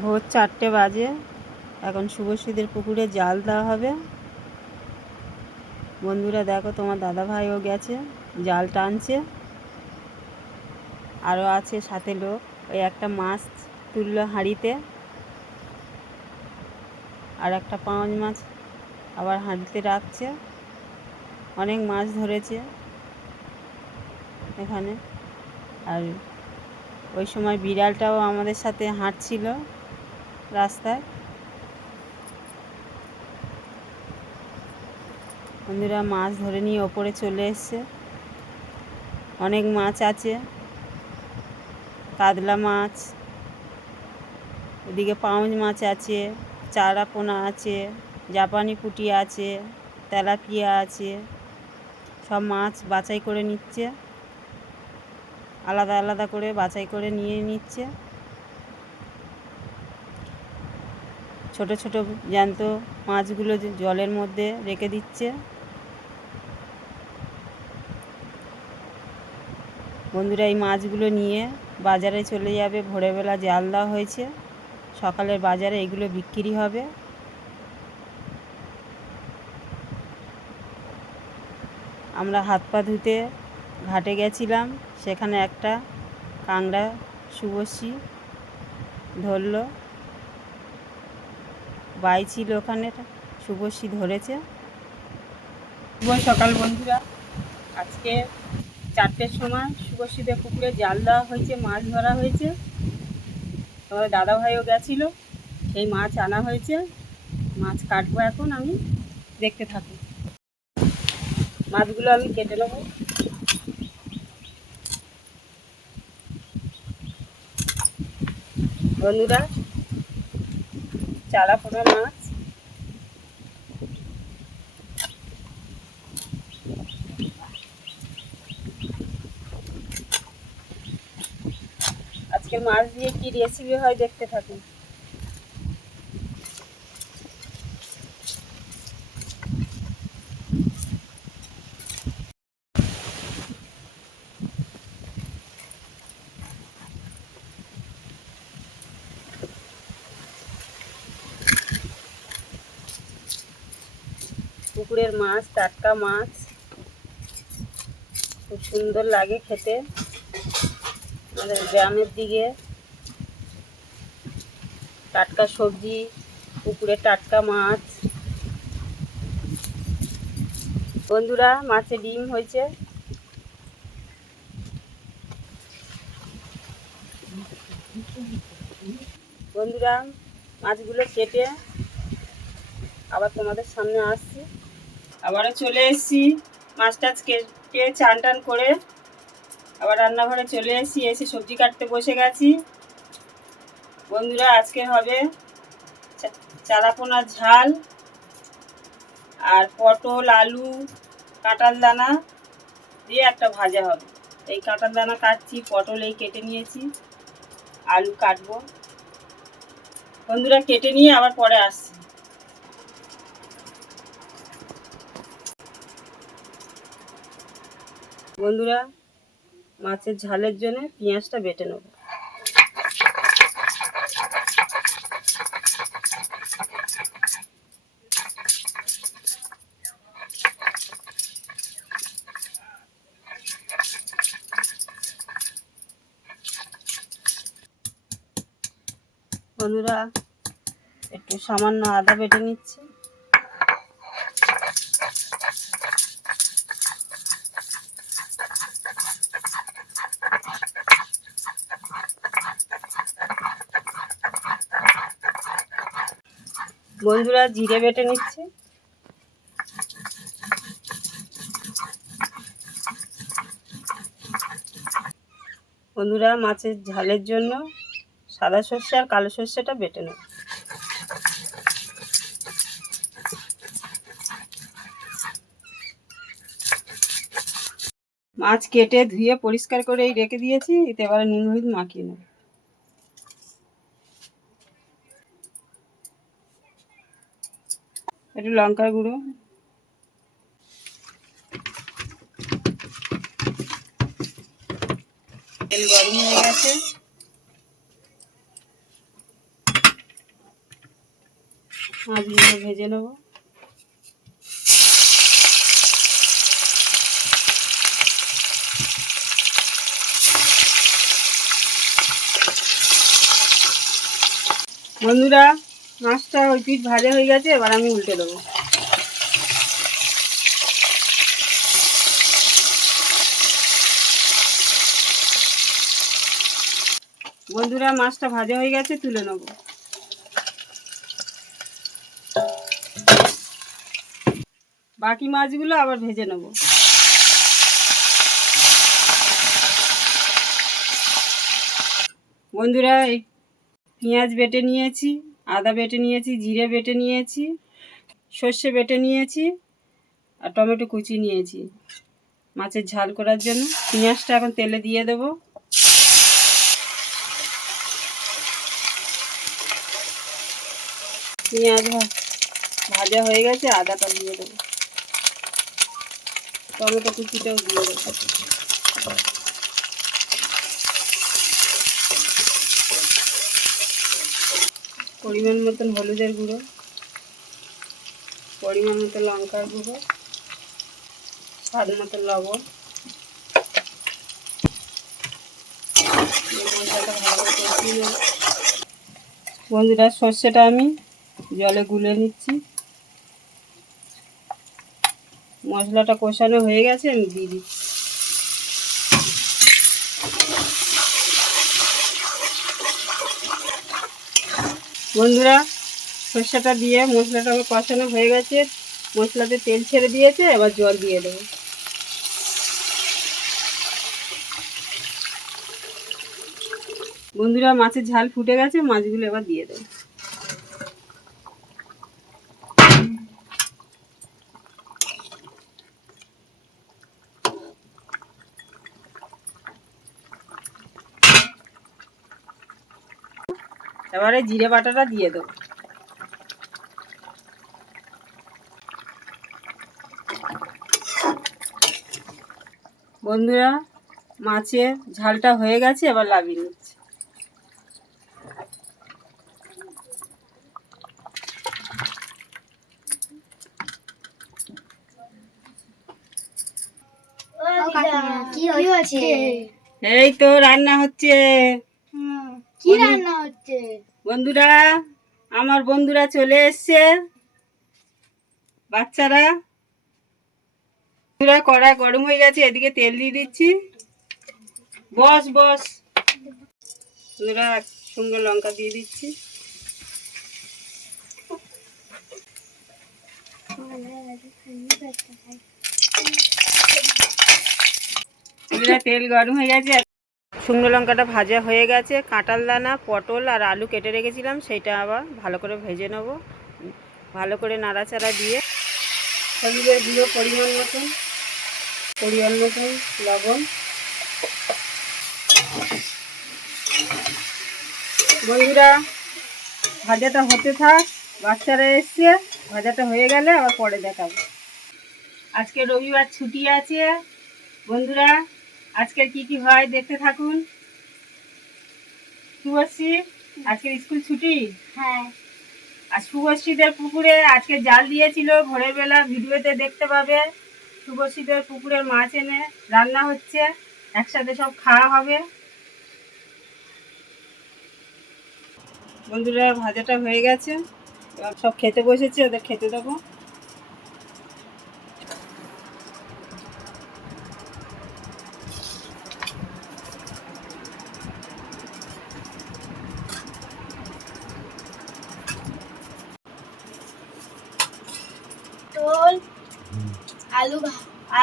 ভোর 4টে বাজে। এখন শুভশ্রীদের পুকুরে জাল দেওয়া হবে। বন্ধুরা দেখো, তোমার দাদা ভাইও গেছে, জাল টানছে। আরও আছে সাথে লোক। ওই একটা মাছ তুললো হাঁড়িতে, আর একটা পাঁচ মাছ আবার হাঁড়িতে রাখছে। অনেক মাছ ধরেছে এখানে। আর ওই সময় বিড়ালটাও আমাদের সাথে হাঁটছিল রাস্তায়। বন্ধুরা মাছ ধরে নিয়ে ওপরে চলে এসছে। অনেক মাছ আছে, কাতলা মাছ, ওদিকে পাউজ মাছ আছে, চারা পোনা আছে, জাপানি পুঁটি আছে, তেলাপিয়া আছে। সব মাছ বাছাই করে নিচ্ছে, আলাদা আলাদা করে বাছাই করে নিয়ে নিচ্ছে। ছোট ছোট জ্যান্ত মাছগুলো জলের মধ্যে রেখে দিচ্ছে। বন্ধুরা এই মাছগুলো নিয়ে বাজারে চলে যাবে। ভোরবেলা জাল দেওয়া হয়েছে, সকালের বাজারে এগুলো বিক্রি হবে। আমরা হাত পা ধুতে ঘাটে গেছিলাম, সেখানে একটা কাঁংড়া শুভশ্রী ধরলো। বাই ছিল ওখানে, শুভশ্রী ধরেছে। শুভ সকাল বন্ধুরা। আজকে 4টের সময় শুভশ্রীদের পুকুরে জাল দেওয়া হয়েছে, মাছ ধরা হয়েছে। তোমার দাদা ভাইও গেছিলো, সেই মাছ আনা হয়েছে। মাছ কাটবো এখন আমি, দেখতে থাকি। মাছগুলো আমি কেটে নেবো। বন্ধুরা, চারা পোনা মাছ। আজকে মাছ দিয়ে কি রেসিপি হয় দেখতে থাকুন। পুকুরের মাছ, টাটকা মাছ, খুব সুন্দর লাগে খেতে। আমাদের গ্রামের দিকে টাটকা সবজি, পুকুরের টাটকা মাছ। বন্ধুরা, মাছে ডিম হয়েছে। বন্ধুরা, মাছগুলো কেটে আবার তোমাদের সামনে আসছি। আবারও চলে এসেছি, মাছ টাছ কেটে চান টান করে আবার রান্নাঘরে চলে এসেছি। এসে সবজি কাটতে বসে গেছি। বন্ধুরা, আজকে হবে চারা পোনার ঝাল, আর পটল, আলু, কাঁঠাল দানা দিয়ে একটা ভাজা হবে। এই কাঁঠাল দানা কাটছি, পটল এই কেটে নিয়েছি, আলু কাটবো। বন্ধুরা, কেটে নিয়ে আবার পরে আসছি। বন্ধুরা, মাছের ঝালের জন্য পেঁয়াজটা বেটে নেব। বন্ধুরা, একটু সামান্য আদা বেটে নিচ্ছি। বন্ধুরা, জিরে বেটে নিচ্ছি। বন্ধুরা, মাছের ঝালের জন্য সাদা সর্ষে আর কালো সর্ষেটা বেটে নেব। মাছ কেটে ধুয়ে পরিষ্কার করে রেখে দিয়েছি, এতে এবারে নুন হলুদ মাখিয়ে নেব। একটু লঙ্কার গুঁড়ো, তেল গরম হয়ে গেছে। মাছগুলো ভেজে নেব। বন্ধুরা, মাছটা ওই পিঠ ভাজা হয়ে গেছে, এবার আমি উল্টে দেবো। বন্ধুরা, মাছটা ভাজা হয়ে গেছে, তুলে নেব। বাকি মাছগুলো আবার ভেজে নেব। বন্ধুরা, এই পেঁয়াজ বেটে নিয়েছি, আদা বেটে নিয়েছি, জিরে বেটে নিয়েছি, সর্ষে বেটে নিয়েছি আর টমেটো কুচি নিয়েছি মাছের ঝাল করার জন্য। পেঁয়াজটা এখন তেলে দিয়ে দেবো। পেঁয়াজ ভাজা হয়ে গেছে, আদাটা দিয়ে দেবো, টমেটো কুচিটাও দিয়ে দেবো। পরিমাণ মতন হলুদের গুঁড়ো, পরিমাণ মতো লঙ্কার গুঁড়ো, স্বাদ মতো লবণ। মশলাটা ভালো করে কষিয়ে নেব। বন্ধুরা, সর্ষেটা আমি জলে গুলে নিচ্ছি। মশলাটা কষানো হয়ে গেছে, আমি দিয়ে দিচ্ছি। বন্ধুরা, সর্ষেটা দিয়ে মশলাটা কষানো হয়ে গেছে, মশলাতে তেল ছেড়ে দিয়েছে, এবার জল দিয়ে দেবো। বন্ধুরা, মাছের ঝাল ফুটে গেছে, মাছগুলো এবার দিয়ে দেবো। এবারে জিরে বাটাটা দিয়ে দেবো। বন্ধুরা, মাছের ঝালটা হয়ে গেছে, এবার নামিয়ে নিচ্ছি। এই তো রান্না হচ্ছে। কি রান্না হচ্ছে? বন্ধুরা, আমার বন্ধুরা চলে এসছে, বাচ্চারা। বন্ধুরা, কড়াই গরম হয়ে গেছে, এদিকে তেল দিয়ে দিচ্ছি। বস বস। বন্ধুরা, সঙ্গে লঙ্কা দিয়ে দিচ্ছি। তেল গরম হয়ে গেছে, শুকনো লঙ্কাটা ভাজা হয়ে গেছে। কাঁঠাল দানা, পটল আর আলু কেটে রেখেছিলাম, সেইটা আবার ভালো করে ভেজে নেব। ভালো করে নাড়াচাড়া দিয়ে হলুদের গুঁড়ো পরিমাণ মতন লবণ। বন্ধুরা, ভাজাটা হতে থাক, বাচ্চারা এসছে, ভাজাটা হয়ে গেলে আবার পরে দেখাবো। আজকে রবিবার ছুটি আছে। বন্ধুরা, আজকের কি হয় দেখতে থাকুন। শুভশ্রী, আজকের স্কুল ছুটি। হ্যাঁ। আর শুভশ্রীদের পুকুরে আজকে জাল দিয়েছিল, ভোরের বেলা ভিডিওতে দেখতে পাবে। শুভশ্রীদের পুকুরের মাছ এনে রান্না হচ্ছে, একসাথে সব খাওয়া হবে। বন্ধুরা, ভাজাটা হয়ে গেছে, এবার সব খেতে বসেছে, ওদের খেতে দেবো। পটল,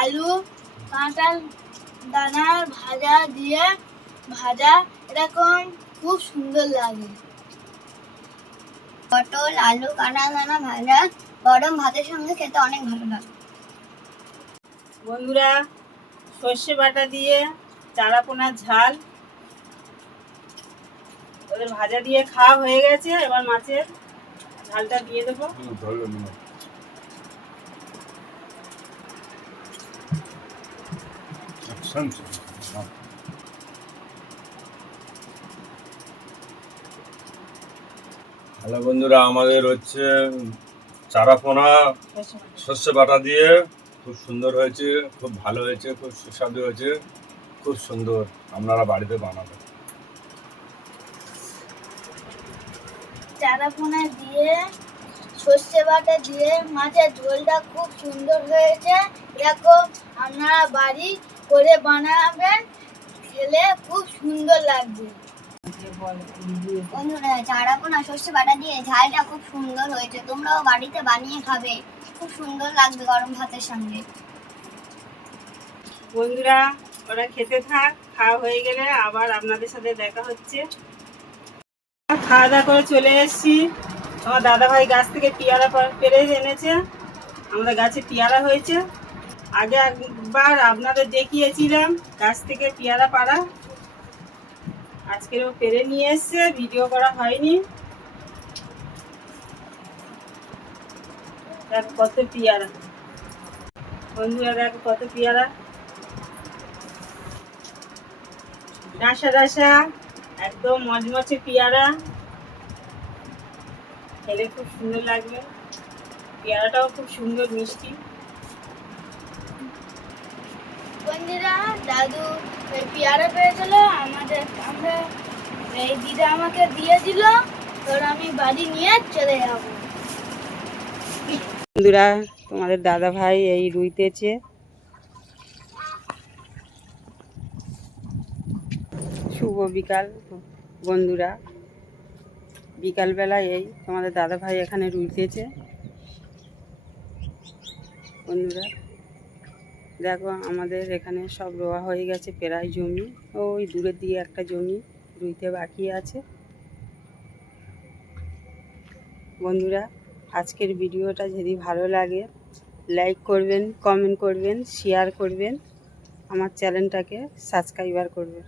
আলু কাঁঠাল দানার ভাজা দিয়ে ভাজা এরকম খুব সুন্দর লাগে। পটল, আলু, কাঁঠাল দানা ভাজা গরম ভাতের সঙ্গে খেতে অনেক ভালো লাগে। বন্ধুরা, সর্ষে বাটা দিয়ে চারাপোনার ঝাল, ওদের ভাজা দিয়ে খাওয়া হয়ে গেছে, এবার মাছের ঝালটা দিয়ে দেবো। হ্যালো বন্ধুরা, আমাদের হচ্ছে চারাপোনা সর্ষে বাটা দিয়ে খুব সুন্দর হয়েছে, খুব ভালো হয়েছে, খুব সুস্বাদু হয়েছে, খুব সুন্দর। আপনারা বাড়িতে বানাবেন। চারাপোনা দিয়ে সর্ষে বাটা দিয়ে মাছের ঝোলটা খুব সুন্দর হয়েছে। এরকম আপনারা বাড়ি করে বানাবেন, খেলে খুব সুন্দর লাগবে। বন্ধুরা, চারাপোনা সর্ষে বাটা দিয়ে ঝালটা খুব সুন্দর হয়েছে, তোমরাও বাড়িতে বানিয়ে খাবে, খুব সুন্দর লাগবে গরম ভাতের সঙ্গে। বন্ধুরা, ওরা খেতে থাক, খাওয়া হয়ে গেলে আবার আপনাদের সাথে দেখা হচ্ছে। খাওয়া দাওয়া করে চলে এসেছি। আমার দাদা ভাই গাছ থেকে পেয়ারা পেরে এনেছে। আমাদের গাছে পেয়ারা হয়েছে। আগে একবার আপনাদের দেখিয়েছিলাম গাছ থেকে পেয়ারা পাড়া। আজকেও পেরে নিয়ে এসছে, ভিডিও করা হয়নি। দেখো কত পেয়ারা, বন্ধুরা দেখো কত পেয়ারা, ডাসা ডাসা, একদম মচমচে পেয়ারা। খেলে খুব সুন্দর লাগবে। পেয়ারাটাও খুব সুন্দর মিষ্টি। বন্ধুরা, দাদু ওই পেয়ারা পেয়েছিল, আমরা এই দিদা আমাকে দিয়ে দিল, তোর আমি বাড়ি নিয়ে চলে যাব। বন্ধুরা, তোমাদের দাদা ভাই এই রুইতেছে। শুভ বিকাল বন্ধুরা, বিকালবেলা এই তোমাদের দাদা ভাই এখানে রুইতেছে। বন্ধুরা দেখো, আমাদের এখানে সব রোয়া হয়ে গেছে, প্রায় জমি। ওই দূরের দিকে একটা জমি রুইতে বাকি আছে। বন্ধুরা, আজকের ভিডিওটা যদি ভালো লাগে লাইক করবেন, কমেন্ট করবেন, শেয়ার করবেন, আমার চ্যানেলটাকে সাবস্ক্রাইবার করবেন।